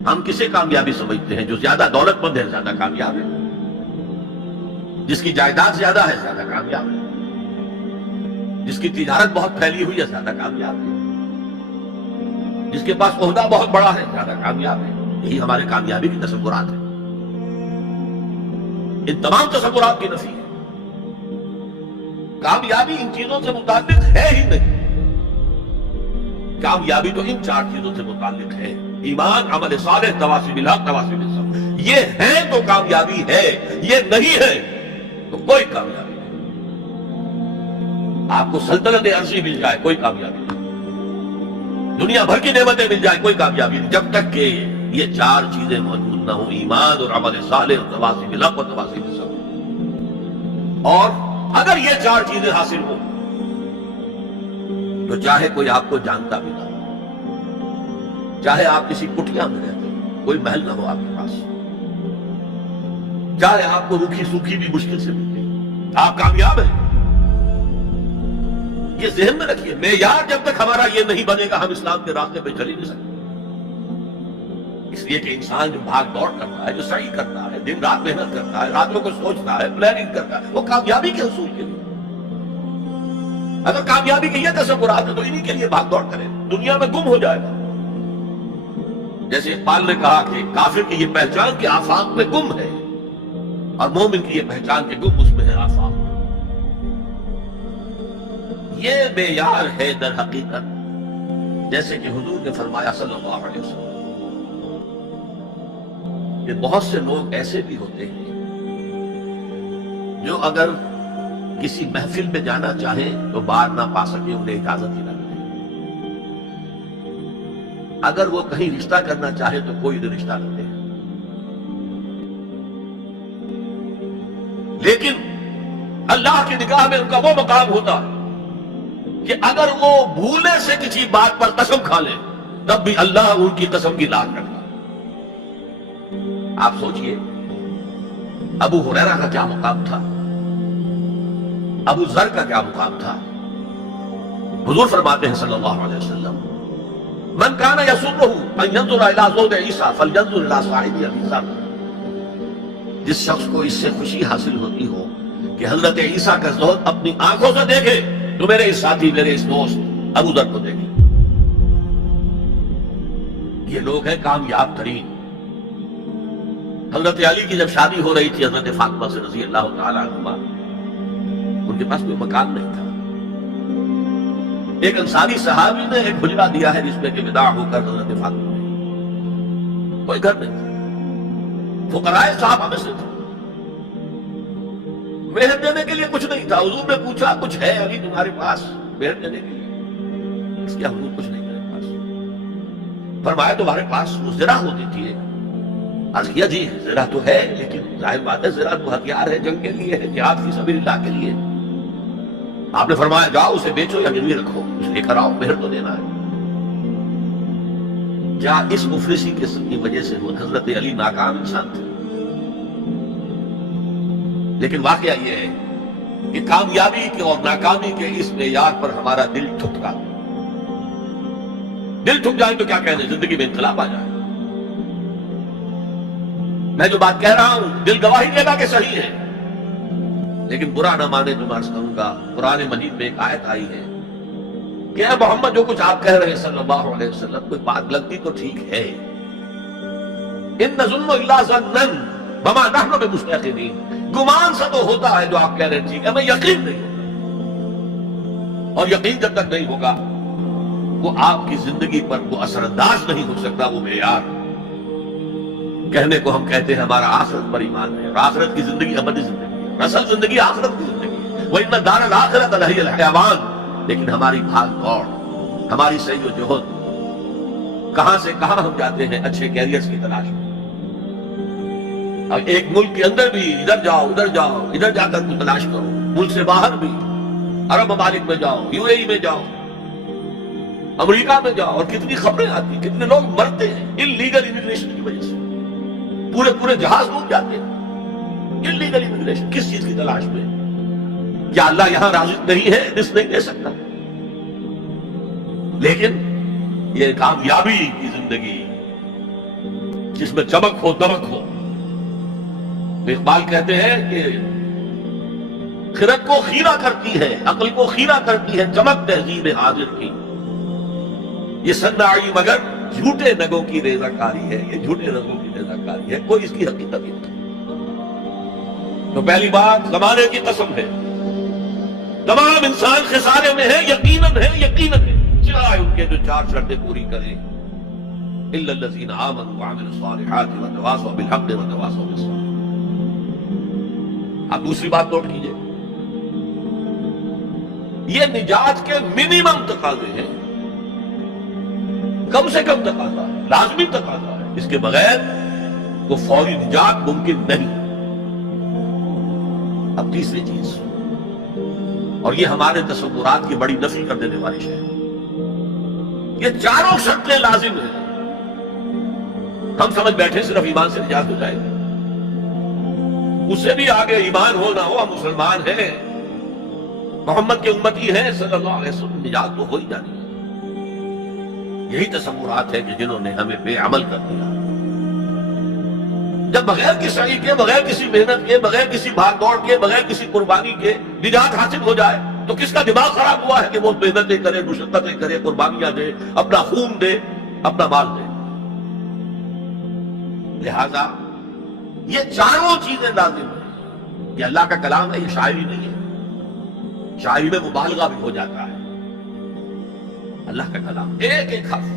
ہم کسے کامیابی سمجھتے ہیں؟ جو زیادہ دولت مند ہے زیادہ کامیاب ہے، جس کی جائیداد زیادہ ہے زیادہ کامیاب ہے، جس کی تجارت بہت پھیلی ہوئی ہے زیادہ کامیاب ہے، جس کے پاس عہدہ بہت بڑا ہے زیادہ کامیاب ہے۔ یہی ہمارے کامیابی کی تصورات ہیں۔ ان تمام تصورات کی نفی ہے۔ کامیابی ان چیزوں سے متعلق ہے ہی نہیں۔ کامیابی تو ان چار چیزوں سے متعلق ہے: ایمان، عمل صالح، تواصی بالحق، تواصی بالصبر۔ یہ ہے تو کامیابی ہے، یہ نہیں ہے تو کوئی کامیابی نہیں۔ آپ کو سلطنت عرضی مل جائے کوئی کامیابی نہیں، دنیا بھر کی نعمتیں مل جائے کوئی کامیابی نہیں، جب تک کہ یہ چار چیزیں موجود نہ ہوں: ایمان اور عمل صالح اور تواصی بالحق اور تواصی بالصبر۔ اور اگر یہ چار چیزیں حاصل ہوں تو چاہے کوئی آپ کو جانتا بھی نہ ہو، چاہے آپ کسی کٹیا میں رہتے ہو، کوئی محل نہ ہو آپ کے پاس، چاہے آپ کو روکھی سوکھی بھی مشکل سے ملتی، آپ کامیاب ہیں۔ یہ ذہن میں رکھیے، معیار جب تک ہمارا یہ نہیں بنے گا ہم اسلام کے راستے پہ چل ہی نہیں سکتے۔ اس لیے کہ انسان جو بھاگ دوڑ کرتا ہے، جو سعی کرتا ہے، دن رات محنت کرتا ہے، راتوں کو سوچتا ہے، پلاننگ کرتا ہے، وہ کامیابی کے حصول کے لیے۔ اگر کامیابی کے یہ تصورات ہیں تو انہی کے لیے بھاگ دوڑ کرے، دنیا میں گم ہو جائے گا۔ جیسے اقبال نے کہا کہ کافر کی یہ پہچان کہ آفاق میں گم ہے، اور مومن کی یہ پہچان کہ گم اس میں ہے آفاق۔ یہ معیار ہے در حقیقت، جیسے کہ حضور نے فرمایا صلی اللہ علیہ وسلم کہ بہت سے لوگ ایسے بھی ہوتے ہیں جو اگر کسی محفل میں جانا چاہیں تو بار نہ پا سکے، انہیں اجازت ہی نہ ملے۔ اگر وہ کہیں رشتہ کرنا چاہے تو کوئی رشتہ نہ دے۔ لیکن اللہ کی نگاہ میں ان کا وہ مقام ہوتا ہے کہ اگر وہ بھولنے سے کسی بات پر قسم کھا لے تب بھی اللہ ان کی قسم کی لاج کرتا۔ آپ سوچئے ابو ہریرہ کا کیا مقام تھا، ابو ذر کا کیا مقام تھا۔ حضور فرماتے ہیں صلی اللہ علیہ وسلم: من کان یسرہ ان ینظر الی زہد عیسیٰ فلینظر الی صاحب ابی ذر۔ جس شخص کو اس سے خوشی حاصل ہوتی ہو کہ حضرت عیسیٰ کا زہد اپنی آنکھوں سے دیکھے تو میرے اس ساتھی، میرے اس دوست ابو ذر کو دیکھے۔ یہ لوگ ہیں کامیاب ترین۔ حضرت علی کی جب شادی ہو رہی تھی حضرت فاطمہ سے رضی اللہ تعالی عنہما، ان کے پاس کوئی مکان نہیں تھا۔ ایک انصاری صحابی نے ایک حجرہ دیا ہے جس میں کہ وداع ہو کر حضرت فاطمہ نے، کوئی گھر نہیں تھا، فقراء صحابہ میں سے تھا، مہر دینے کے لیے کچھ نہیں تھا۔ حضور نے پوچھا کچھ ہے علی تمہارے پاس مہر دینے کے لیے؟ اس کے حضور کچھ نہیں میرے پاس۔ فرمایا تمہارے پاس وہ زرہ ہوتی تھی؟ عرض کیا جی زرہ تو ہے، لیکن ظاہر بات ہے زرہ تو ہتھیار ہے، جنگ کے لیے ہے، جہاد فی سبیل اللہ کے لیے۔ آپ نے فرمایا جاؤ اسے بیچو یا گروی رکھو، اسے لے کر آؤ، مہر تو دینا ہے۔ کیا اس مفلسی کی وجہ سے وہ حضرت علی ناکام انسان تھے؟ لیکن واقعہ یہ ہے کہ کامیابی کے اور ناکامی کے اس معیار پر ہمارا دل ٹھکا۔ دل ٹھک جائے تو کیا کہنے، زندگی میں انقلاب آ جائے۔ میں جو بات کہہ رہا ہوں دل گواہی دے گا کہ صحیح ہے، لیکن برا نہ مانے تو میں عرض کروں گا، قرآن مجید میں ایک آیت آئی ہے کہ اے محمد جو کچھ آپ کہہ رہے ہیں صلی اللہ علیہ وسلم، کوئی بات لگتی تو ٹھیک ہے، ان نظن الا ظنا وما نحن بمستيقنين، گمان سے تو ہوتا ہے جو آپ کہہ رہے ہیں ٹھیک ہے، ہمیں یقین نہیں ہوگا، اور یقین جب تک نہیں ہوگا وہ آپ کی زندگی پر وہ اثر انداز نہیں ہو سکتا۔ وہ معیار کہنے کو ہم کہتے ہیں ہمارا آخرت پر ایمان ہے، اور آخرت کی زندگی ابدی زندگی ہے، اصل زندگی آخرت کی زندگی ہے، وَإِنَّ الدَّارَ الْآخِرَةَ لَهِيَ الْحَيَوَانُ۔ لیکن ہماری بھاگ دوڑ، ہماری سعی و جہد، کہاں سے کہاں ہم جاتے ہیں اچھے کیریئرز کی تلاش میں، اور ایک ملک کے اندر بھی ادھر جاؤ ادھر جاؤ، ادھر جا کر کوئی تلاش کرو، ملک سے باہر بھی عرب ممالک میں جاؤ، یو اے ای میں جاؤ، امریکہ میں جاؤ، اور کتنی خبریں آتی، کتنے لوگ مرتے ہیں انلیگل امیگریشن کی وجہ سے، پورے جہاز ڈوب جاتے ہیں۔ انلیگل امیگریشن کس چیز کی تلاش میں؟ کیا اللہ یہاں رازق نہیں ہے، رزق نہیں دے سکتا؟ لیکن یہ کامیابی کی زندگی، جس میں چمک ہو دمک ہو. اقبال کہتے ہیں کہ خرد کو خیرہ کرتی ہے، عقل کو خیرہ کرتی ہے چمک تہذیب حاضر کی. یہ صناعی مگر جھوٹے نگوں کی ریزہ کاری ہے، یہ جھوٹے نگوں کی ریزہ کاری ہے، کوئی اس کی حقیقت نہیں. تو پہلی بات زمانے کی قسم ہے، تمام انسان خسارے میں ہے، یقیناً ہے، یقیناً ہے، سوائے ان کے جو 4 شرطیں پوری کریں. الا الذین آمنوا وعملوا الصالحات وتواصوا بالحق وتواصوا بالصبر. اب دوسری بات نوٹ کیجئے، یہ نجات کے منیمم تقاضے ہیں، کم سے کم تقاضا ہے، لازمی تقاضا ہے، اس کے بغیر وہ فوری نجات ممکن نہیں. اب تیسری چیز، اور یہ ہمارے تصورات کی بڑی نفی کر دینے والی ہے، یہ چاروں شرطیں لازم ہیں. ہم سمجھ بیٹھے صرف ایمان سے نجات ہو جائے گی، اس سے بھی آگے ایمان ہو نہ ہو ہم مسلمان ہیں، محمد کے امتی ہیں صلی اللہ علیہ وسلم، نجات تو ہو ہی جانی ہے. یہی تصورات ہے کہ جنہوں نے ہمیں بے عمل کر دیا. جب بغیر کسی سعی کے، بغیر کسی محنت کے، بغیر کسی بھاگ دوڑ کے، بغیر کسی قربانی کے نجات حاصل ہو جائے تو کس کا دماغ خراب ہوا ہے کہ وہ محنتیں کرے، مشقتیں کرے، قربانیاں دے، اپنا خون دے، اپنا مال دے. لہذا یہ چاروں چیزیں لازم ہیں. یہ اللہ کا کلام ہے، یہ شاعری نہیں ہے. شاعری میں مبالغہ بھی ہو جاتا ہے. اللہ کا کلام ایک ایک حرف